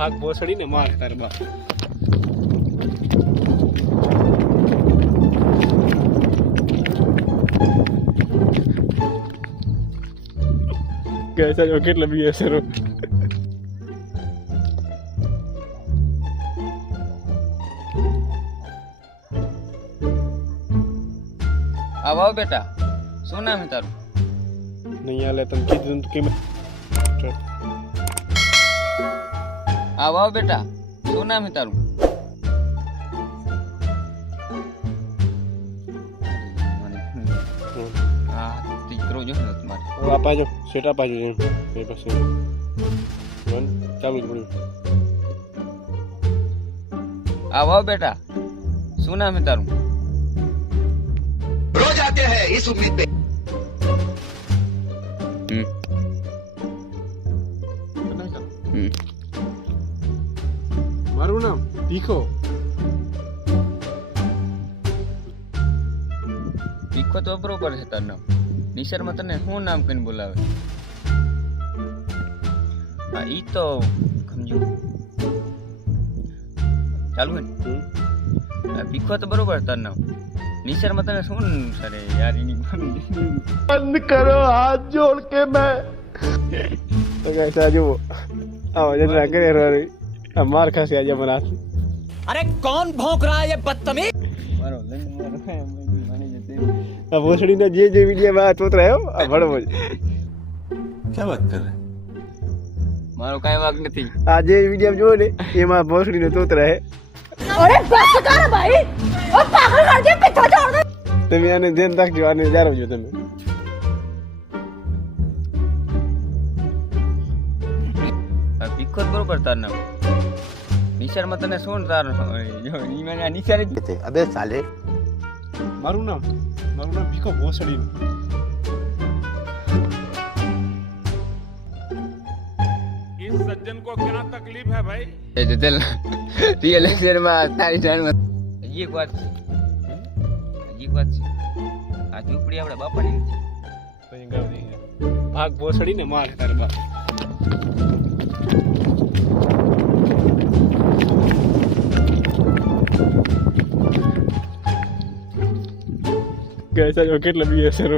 ભાગ ભોસડીને મારે તાર બા कैसा जो કેટલા બી અસર આવો બેટા શું નામ છે તારું નહીં આલે તને કીધું કે આવો બેટા શું નામ છે તારું હા દીકરો જો ને તમારે અપાજો સેટ અપાજો એમ એ પછી વન ચાલુ પડ્યું આવો બેટા શું નામ છે તારું रोज आते हैं इस उम्मीद पे મારું નામ તીખો તીખો તો બરોબર છે તારું નામ નિસરમાં તને શું નામ કહીને બોલાવે હા ઈ તો સમજો ચાલુ હે ને તીખો તો બરોબર તારું નામ નિસરમાં તને શું સરે યાર એની બંધ કરો હાથ જોડ કે મેં તો કૈસા જો આવો જરા કરે રે માર ખાસે આજે મનાસ अरे कौन भौंक रहा है ये बदतमीज મારો લઈને મારો માની જતે આ ભોસડીને જે વિડિયો માં તોતરાયો આ ભડવો क्या बात कर रहे हैं મારો કાઈ વાક નથી આ જે વિડિયો જોયો ને એમાં ભોસડીને તોતરાય अरे बस कर भाई और पागल कर दिया पीछे छोड़ दे તમે આને ધ્યાન રાખજો આને જાળવજો તમે તીખો તો બરોબર તારું નામ નિસરમાં તને શું તારું જો ઈ મને આ નિસર જ अबे साले મારું નામ ભીખો ભોસડી इस सज्जन को क्या तकलीफ है भाई એ જતલ રિયલ એક્સરમાં તારી જાણમાં હજી એક વાત છે આ ઝૂંપડી આપણા બાપાની નથી ભાગ ભોસડીને મારે તાર બા कैसा जो કેટલા બી અસર